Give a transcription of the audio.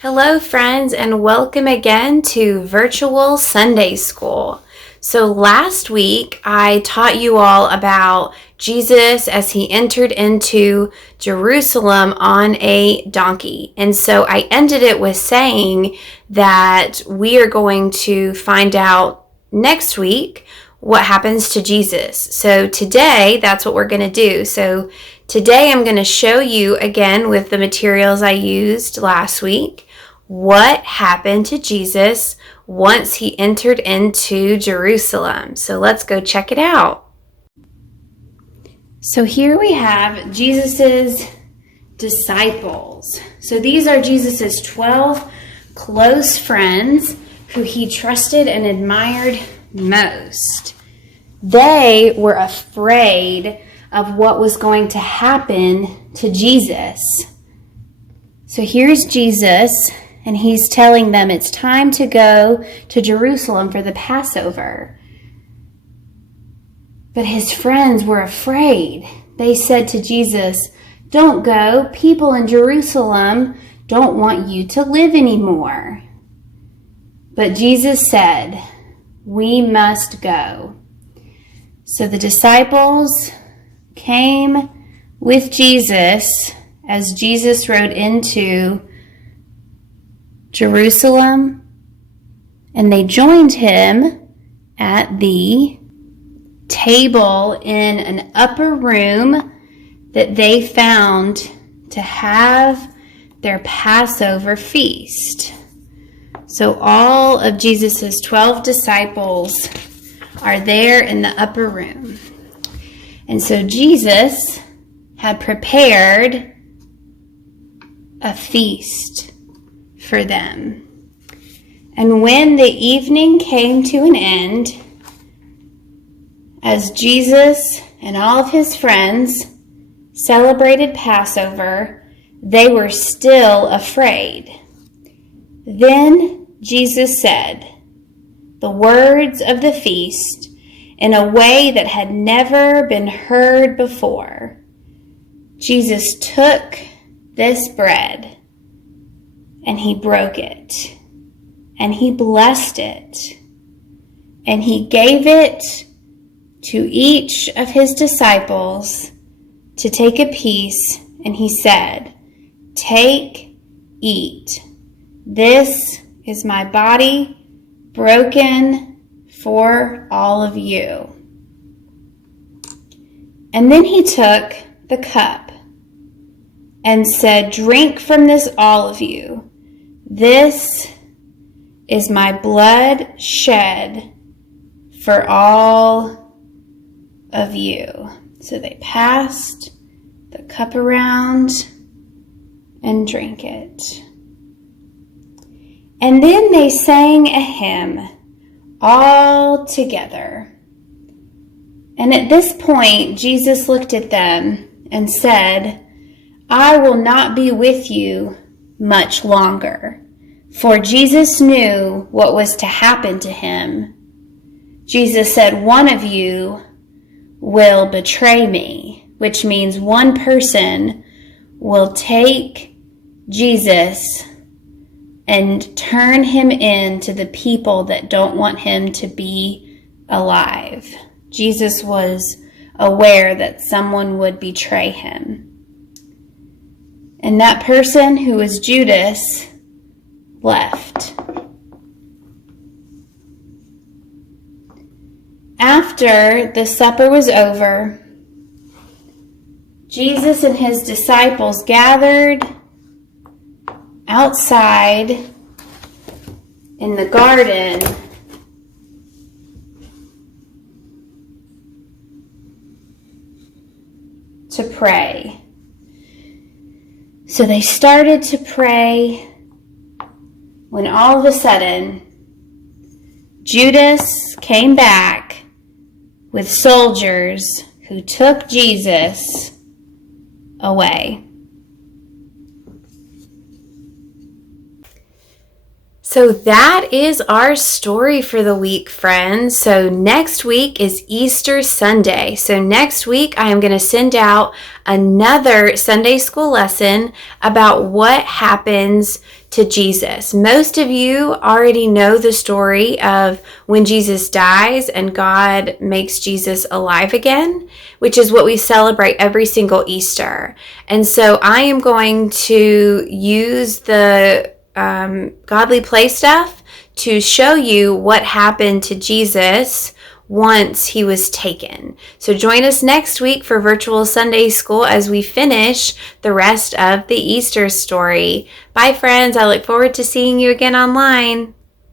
Hello, friends, and welcome again to Virtual Sunday School. So last week, I taught you all about Jesus as he entered into Jerusalem on a donkey. And so I ended it with saying that we are going to find out next week what happens to Jesus. So today, that's what we're going to do. So today, I'm going to show you again with the materials I used last week what happened to Jesus once he entered into Jerusalem. So let's go check it out. So here we have Jesus's disciples. So these are Jesus's 12 close friends who he trusted and admired most. They were afraid of what was going to happen to Jesus. So here's Jesus, and he's telling them it's time to go to Jerusalem for the Passover. But his friends were afraid. They said to Jesus, "Don't go. People in Jerusalem don't want you to live anymore." But Jesus said, "We must go." So the disciples came with Jesus as Jesus rode into Jerusalem, and they joined him at the table in an upper room that they found to have their Passover feast. So all of Jesus's 12 disciples are there in the upper room. And so Jesus had prepared a feast for them. And when the evening came to an end, as Jesus and all of his friends celebrated Passover, they were still afraid. Then Jesus said the words of the feast in a way that had never been heard before. Jesus took this bread and he broke it, and he blessed it, and he gave it to each of his disciples to take a piece, and he said, "Take, eat. This is my body broken for all of you." And then he took the cup and said, "Drink from this, all of you. This is my blood shed for all of you." So they passed the cup around and drank it. And then they sang a hymn all together. And at this point, Jesus looked at them and said, "I will not be with you much longer." For Jesus knew what was to happen to him. Jesus said, "One of you will betray me," which means one person will take Jesus and turn him in to the people that don't want him to be alive. Jesus was aware that someone would betray him. And that person, who was Judas, left. After the supper was over, Jesus and his disciples gathered outside in the garden to pray. So they started to pray when all of a sudden Judas came back with soldiers who took Jesus away. So that is our story for the week, friends. So next week is Easter Sunday. So next week I am going to send out another Sunday school lesson about what happens to Jesus. Most of you already know the story of when Jesus dies and God makes Jesus alive again, which is what we celebrate every single Easter. And so I am going to use the godly play stuff to show you what happened to Jesus once he was taken. So join us next week for virtual Sunday school as we finish the rest of the Easter story. Bye, friends. I look forward to seeing you again online.